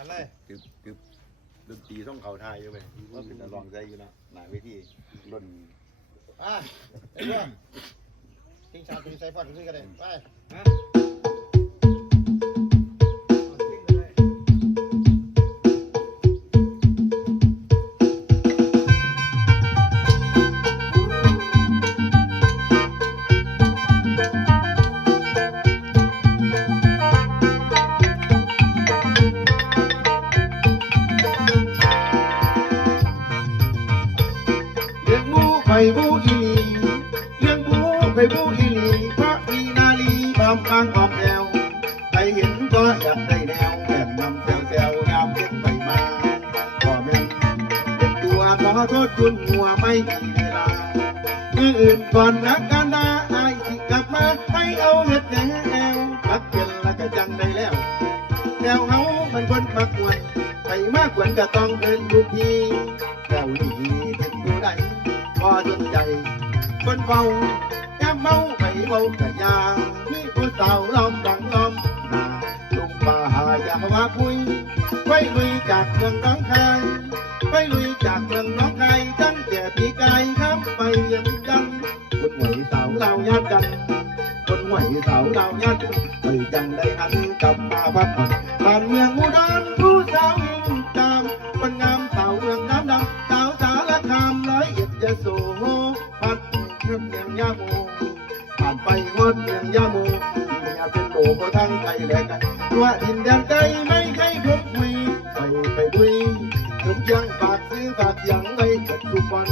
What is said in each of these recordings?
อะไรคือคือดนตรีต้องเขาทายอยู่ไหมว่าเป็นตะลองใจอยู่นะหนาเวทีล่นอะไอ้เรื่องทิ้งชาทิ้งใส่ฟอดทิ้งกันเลยไป ไข่หมูอีลีเลี้ยงหมูไข่หมูอีลีพระมีนาลีพร้อมกลางออกแนวใครเห็นก็อยากได้แนวแบบนำแซวแซวๆยามเด็กไปมาก็แม่นเป็นตัวขอโทษคุณหัวไม่มีเวลามืออื่นก่อนนักการดาไอ้ที่กลับมาให้เอาเห็ดแนวพักเป็นแล้วก็จังได้แล้วแนวเฮามันคนมักวนไปมากกวนก็ต้องเดินลูกพี่ พอสนใจคนเบาแก้มเมาไปเบากะยามีผู้สาวล้อมดังล้อมนาลุงป่าหายาว่าคุยไปลุยจากเมืองน้องคายไปลุยจากเมืองน้องคายตั้งแต่ปีกายครับไปเวียงจันทน์คนไหวสาวเราญาติกันคนไหวสาวเราญาติกันไปจังได้หันกลับมาพักผ่อน ยเอ็ดยโสพัดเทียบเมืองยาโมผ่านไปงดเมืองยาโมเมียเป็นโลก็ทั้งใจแลกกันตัวดินแดนไกลไม่ใครพบคุยไปไปดุยถึงยังฝากซื้อฝากยังไว้กับทุกวัน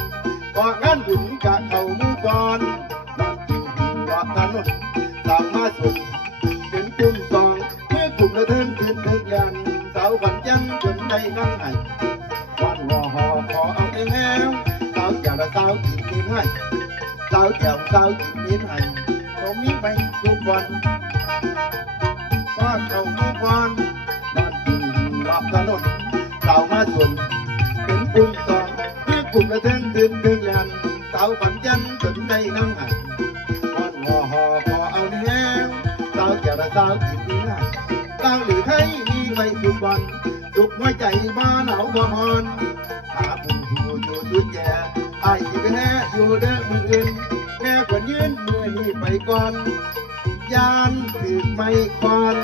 พองานบุญกะเข้ามู่ก่อนนอนกินรอถนนตามมาสุดเป็นกลุ่มสองเมื่อกลุ่มละเทินขึ้นถึงยันสาวฝันยันจนได้นั่งให้าวแก่ละสาวกินกินให้สาวแก่สาวกินกินให้ผมมีไปทุกวันก็เข้าหมู่ก่อนนอนกินรอถนนสาวมาสุดเป็นกลุ่มสองเมื่อกลุ่มละเทินขึ้นถึงยันสาวฝันยันจนได้นั่งให้วันหอหอพอเอาแห้งสาวแก่ละสาวกินดีน นี้ไทยมีไว้ทุกวันสุขหัวใจบ้านหนาวบ่มอนหาผู้ผู้อยู่ด้วยแย่ไอ้ที่แห่อยู่เด้อมืออื่นแม่กว่ายืนมือนี้ไปก่อนยานถือไม่ควอน